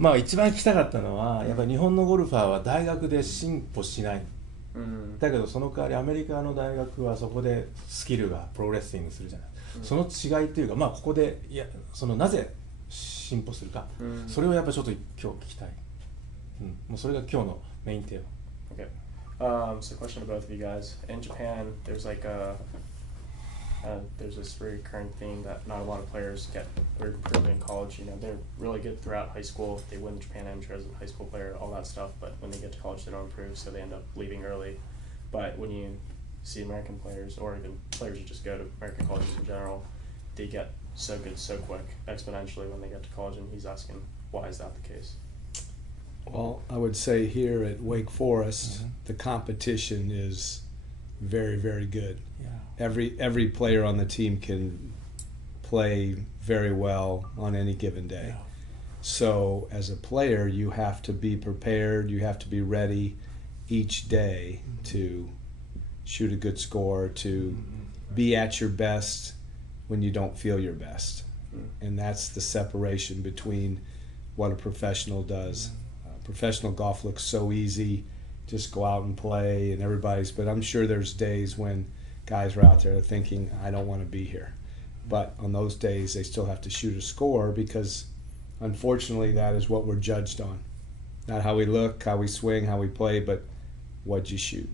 まあ一番聞きたかったのはやっぱり日本のゴルファーは大学で進歩しない、だけどその代わりアメリカの大学はそこでスキルがプロレスリングするじゃない、その違いというか、まあここでそのなぜ進歩するか、それをやっぱりちょっと今日聞きたい、もうそれが今日のメインテーマ。Okay. So question to both of you guys. In Japan, there's like there's this very current thing that not a lot of players get very improved in college. You know, they're really good throughout high school. They win the Japan Amateur as a high school player, all that stuff. But when they get to college, they don't improve, so they end up leaving early. But when you see American players, or even players who just go to American colleges in general, they get so good so quick, exponentially when they get to college. And he's asking, why is that the case? Well, I would say here at Wake Forest, the competition is very, very good. Every player on the team can play very well on any given day. So as a player, you have to be prepared, you have to be ready each day to shoot a good score, to be at your best when you don't feel your best. And that's the separation between what a professional does. Professional golf looks so easy, just go out and play and everybody's, but I'm sure there's days when guys are out there thinking, I don't want to be here. But on those days, they still have to shoot a score because unfortunately that is what we're judged on. Not how we look, how we swing, how we play, but what you shoot.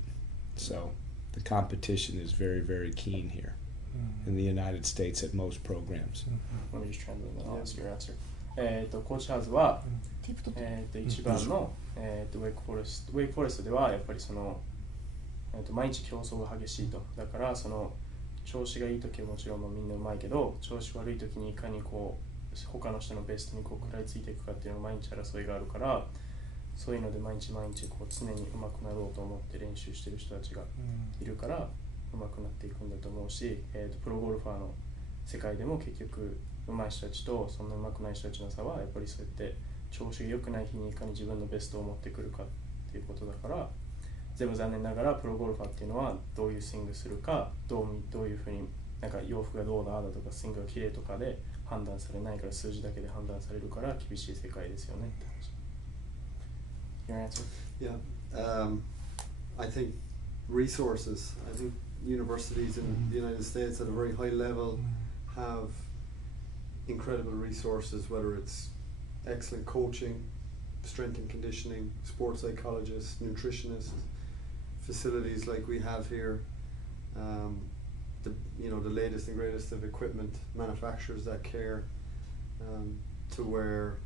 So the competition is very, very keen here in the United States at most programs. Let me just translate that. I'll ask your answer. コーチハーズは、一番の、ウェイクフォレストではやっぱりその、毎日競争が激しいと。だからその調子がいい時はもちろんみんなうまいけど、調子悪い時にいかにこう他の人のベストにこう食らいついていくかっていうのが毎日争いがあるから、そういうので毎日こう常に上手くなろうと思って練習してる人たちがいるから、上手くなっていくんだと思うし、プロゴルファーの世界でも結局上手い人たちとそんな上手くない人たちの差はやっぱりそうやって調子が良くない日にいかに自分のベストを持ってくるかっていうことだから、でも残念ながらプロゴルファーっていうのはどういうスイングするか、どういうふうになんか洋服がどうだだとかスイングが綺麗とかで判断されないから、数字だけで判断されるから厳しい世界ですよねって話。Your answer? Yeah, I think resources. I think universities in the United States at a very high level have incredible resources, whether it's excellent coaching, strength and conditioning, sports psychologists, nutritionists, facilities like we have here, the latest and greatest of equipment, manufacturers that care, to where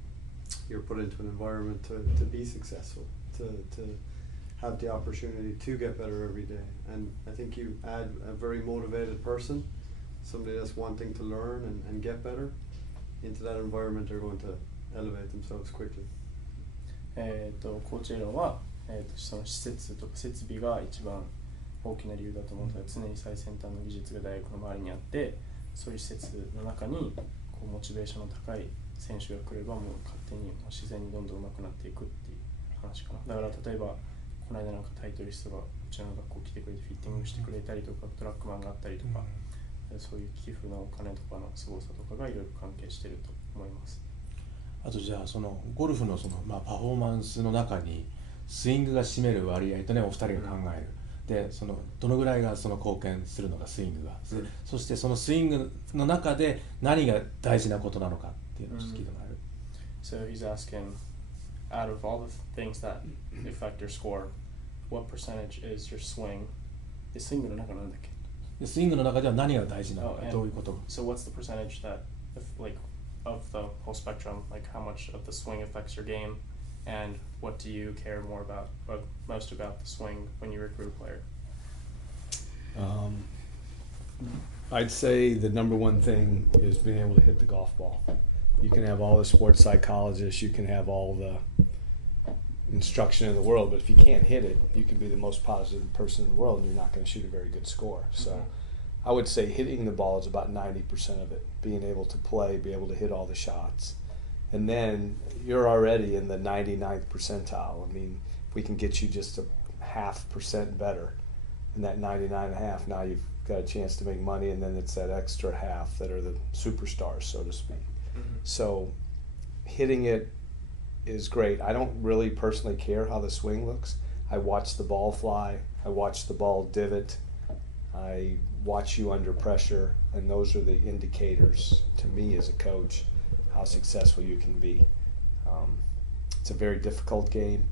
you're put into an environment to be successful, to have the opportunity to get better every day. And I think you add a very motivated person, somebody that's wanting to learn and get better, into that environment, they're going to elevate themselves quickly. コーチ論は、その施設とか設備が一番大きな理由だと思うので、常に最先端の技術が大学の周りにあって、そういう施設の中にこうモチベーションの高い選手が来ればもう勝手に自然にどんどん上手くなっていくっていう話かな。だから例えばこの間なんかタイトリストがうちの学校来てくれてフィッティングしてくれたりとか、トラックマンがあったりとか、そういう寄付のお金とかのすごさとかがいろいろ関係していると思います。あとじゃあそのゴルフのパフォーマンスの中にスイングが占める割合とね、お二人が考える、でそのどのぐらいがその貢献するのか、スイングが、そしてそのスイングの中で何が大事なことなのかっていうのを聞いてもらえる。So he's asking, out of all the things that affect your score, what percentage is your swing? でスイングの中なんだっけ？でスイングの中では何が大事なのか、どういうこと？ So what's the percentage that of the whole spectrum, like how much of the swing affects your game, and what do you care more about, most about the swing when you recruit a player? I'd say the number one thing is being able to hit the golf ball. You can have all the sports psychologists, you can have all the instruction in the world, but if you can't hit it, you can be the most positive person in the world and you're not going to shoot a very good score. So I would say hitting the ball is about 90% of it, being able to play, be able to hit all the shots. And then you're already in the 99th percentile. I mean, if we can get you just a 0.5% better in that 99.5, now you've got a chance to make money, and then it's that extra half that are the superstars, so to speak. So hitting it is great. I don't really personally care how the swing looks. I watch the ball fly, I watch the ball divot, I watch you under pressure, and those are the indicators to me as a coach how successful you can be. It's a very difficult game,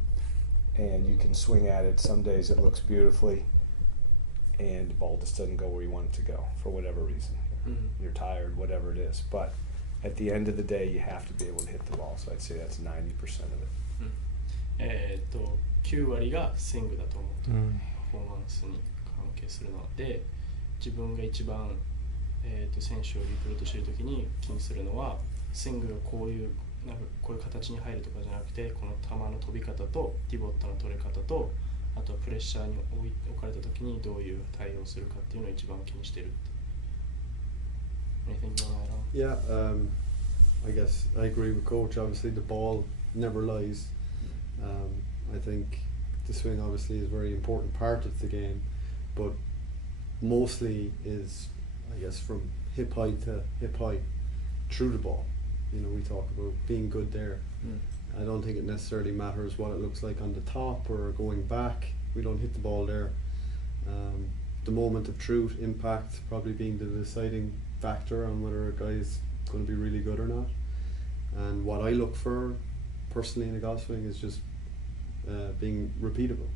and you can swing at it. Some days it looks beautifully, and the ball just doesn't go where you want it to go for whatever reason. You're tired, whatever it is. But at the end of the day, you have to be able to hit the ball. So I'd say that's 90% of it. 9割がスイングだと思うと、パフォーマンスに関係するので、自分が一番、選手をリクルートしているときに気にするのは、スイングがこういう形に入るとかじゃなくて、この球の飛び方とディボットの取れ方と、あとはプレッシャーに置かれたときにどういう対応するかっていうのを一番気にしている。Anything you want to add on? Yeah, I guess I agree with Coach. Obviously, the ball never lies. I think the swing obviously is a very important part of the game, but mostly is, I guess, from hip high to hip high through the ball. You know, we talk about being good there. I don't think it necessarily matters what it looks like on the top or going back. We don't hit the ball there. The moment of truth, impact, probably being the deciding factor on whether a guy is going to be really good or not. And what I look for personally in a golf swing is just being repeatable,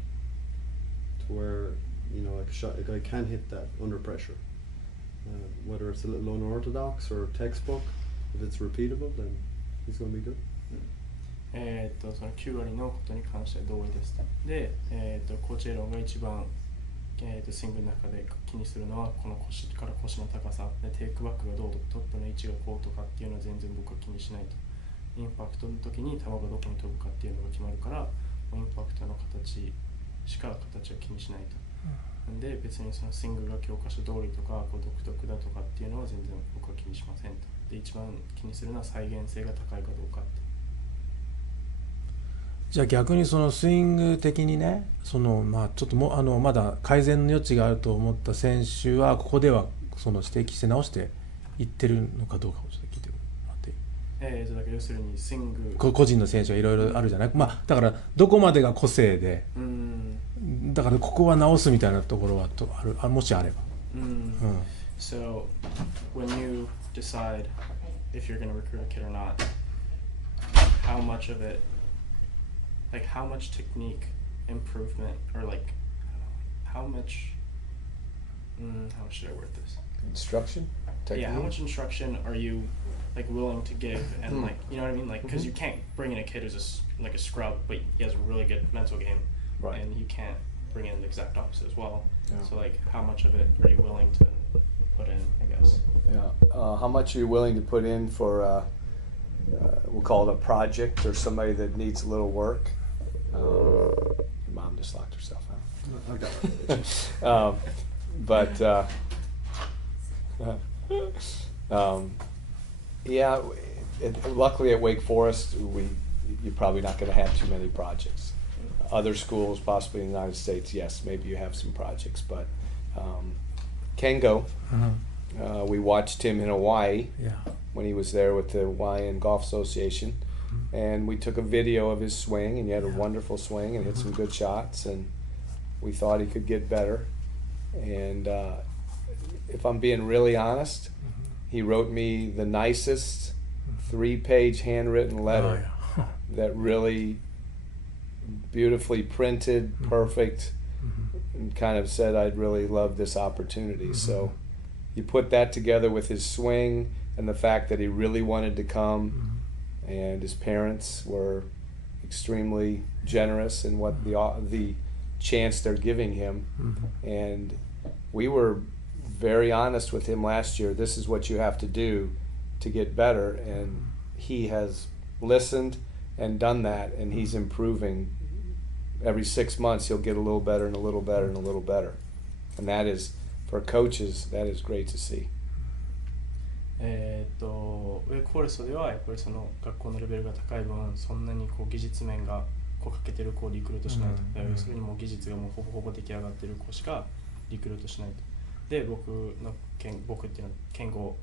to where, you know, a guy can hit that under pressure, whether it's a little unorthodox or textbook. If it's repeatable, then he's going to be good. その9割のことに関しては同意です。で、コーチエロンが一番、スイングの中で気にするのはこの腰から腰の高さで、テイクバックがどうとトップの位置がこうとかっていうのは全然僕は気にしないと。インパクトの時に球がどこに飛ぶかっていうのが決まるから、インパクトの形しか形は気にしないと。で、別にそのスイングが教科書通りとかこう独特だとかっていうのは全然僕は気にしませんと。で、一番気にするのは再現性が高いかどうかって。じゃあ逆にそのスイング的にね、そのちょっとまだ改善の余地があると思った選手はここではその指摘して直していってるのかどうかをちょっと聞いてもらっていい？だから要するにスイング個人の選手はいろいろあるじゃない。だからどこまでが個性で、だからここは直すみたいなところはもしあれば。So when you decide if you're going to recruit a kid or not, how much of it, like how much technique improvement, or like how much should I word this? Instruction? Technique? Yeah, how much instruction are you like willing to give, and like, you know what I mean, like, because you can't bring in a kid who's like a scrub but he has a really good mental game, right? And you can't bring in the exact opposite as well. Yeah. So like, how much of it are you willing to put in, I guess? Yeah. How much are you willing to put in for we'll call it a project or somebody that needs a little work? Your mom just locked herself out. Yeah, luckily at Wake Forest, you're probably not going to have too many projects. Other schools, possibly in the United States, yes, maybe you have some projects, but Kengo, we watched him in Hawaii when he was there with the Hawaiian Golf Association, and we took a video of his swing, and he had a wonderful swing and hit some good shots, and we thought he could get better. And if I'm being really honest, he wrote me the nicest 3-page handwritten letter that really beautifully printed, perfect, and kind of said I'd really love this opportunity. So you put that together with his swing and the fact that he really wanted to come, and his parents were extremely generous in what the chance they're giving him. And we were very honest with him last year. This is what you have to do to get better, and he has listened and done that, and he's improving. Every 6 months he'll get a little better and a little better and a little better, and that is, for coaches, that is great to see. ウェイクフォレストではやっぱりその学校のレベルが高い分、そんなにこう技術面がこう欠けてる子をリクルートしないと。要するにもう技術がもうほぼほぼ出来上がってる子しかリクルートしないと。で、僕っていうのは剣豪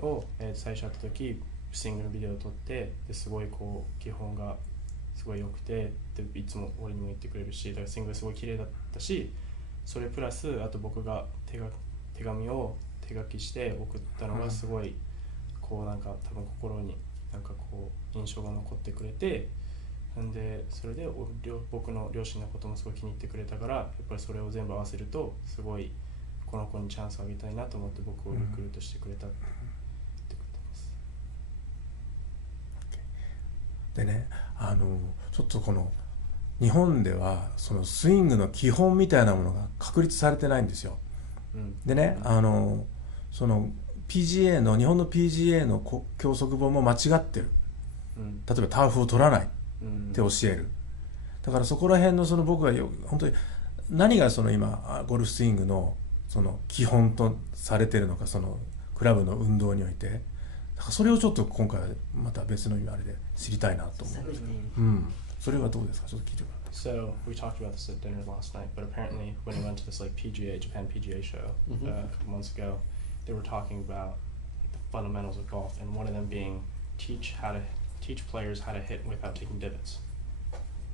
を、最初会った時、スイングのビデオを撮ってですごいこう基本がすごい良くてでいつも俺にも言ってくれるしだからスイングがすごい綺麗だったしそれプラスあと僕が手紙を手書きして送ったのがすごいこうなんか多分心になんかこう印象が残ってくれてなんでそれで僕の両親のこともすごい気に入ってくれたからやっぱりそれを全部合わせるとすごいこの子にチャンスをあげたいなと思って僕をリクルートしてくれたって言ってくれてます。でねちょっとこの日本ではそのスイングの基本みたいなものが確立されてないんですよ。でねその PGA の日本の PGA の教則本も間違ってる。例えばターフを取らないって教える。だからそこら辺のその僕が本当に何がその今ゴルフスイングのその基本とされてるのかそのクラブの運動においてだからそれをちょっと今回また別のあれで知りたいなと思う。それはどうですかちょっと聞いてください。So we talked about this at dinner last night, but apparently when we went to this like PGA Japan PGA show a couple months ago, they were talking about the fundamentals of golf, and one of them being teach players how to hit without taking divots.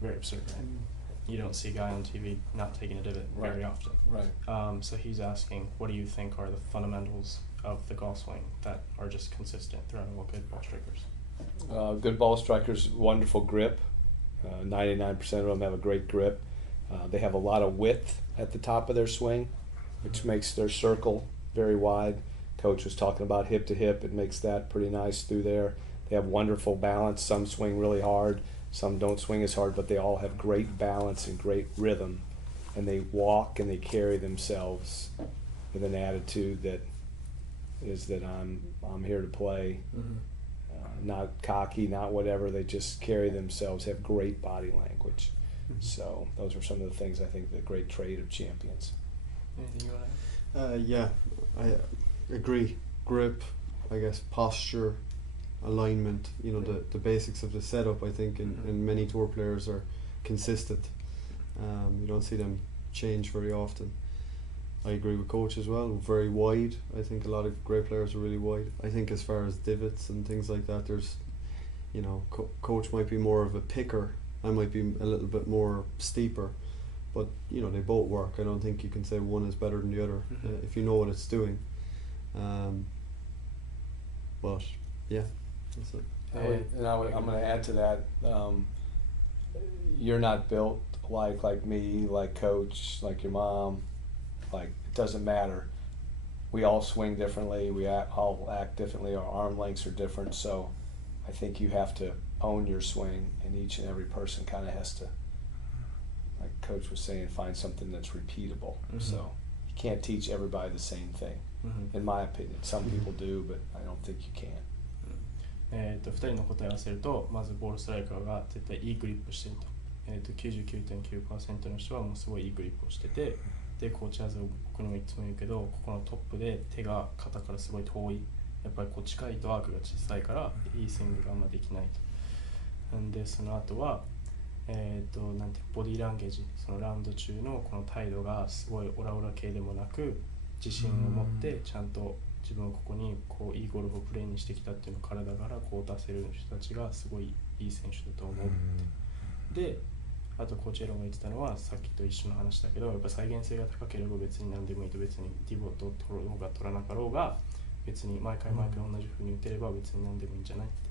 Very absurd, right? You don't see a guy on TV not taking a divot very often. Right. So he's asking, what do you think are the fundamentals of the golf swing that are just consistent throughout all good ball strikers? Good ball strikers, wonderful grip. 99% of them have a great grip. They have a lot of width at the top of their swing, which makes their circle very wide. Coach was talking about hip to hip. It makes that pretty nice through there. They have wonderful balance. Some swing really hard. Some don't swing as hard, but they all have great balance and great rhythm. And they walk and they carry themselves with an attitude that is that I'm here to play. Not cocky, not whatever. They just carry themselves, have great body language. So those are some of the things I think the great trait of champions. Anything you want to add? Yeah, I agree. Grip, I guess, posture, alignment, the basics of the setup, I think, in many tour players are consistent. You don't see them change very often. I agree with Coach as well, very wide. I think a lot of great players are really wide. I think as far as divots and things like that, there's, Coach might be more of a picker. I might be a little bit more steeper. But, they both work. I don't think you can say one is better than the other if you know what it's doing. But, yeah, that's it. I'm going to add to that. You're not built like me, like Coach, like your mom. Like, it doesn't matter. We all swing differently. We all act differently. Our arm lengths are different. So I think you have to own your swing, and each and every person kind of has to, like Coach was saying, find something that's repeatable. So you can't teach everybody the same thing, in my opinion. Some people do, but I don't think you can. 2人の答えを合わせるとまずボールストライカーが絶対いいグリップしてると、99.9% の人はもうすごいいいグリップをしててでコーチャーズ僕にもいつも言うけどここのトップで手が肩からすごい遠いやっぱりこう近いとアークが小さいからいいスイングがあんまできないとなんでその後はなんてボディーランゲージそのラウンド中のこの態度がすごいオラオラ系でもなく自信を持ってちゃんと自分はここにこういいゴルフをプレーにしてきたっていうのを体からこう出せる人たちがすごいいい選手だと思うであとコーチエロンが言ってたのはさっきと一緒の話だけどやっぱ再現性が高ければ別に何でもいいと別にディボットを取ろうが取らなかろうが別に毎回同じ風に打てれば別に何でもいいんじゃないって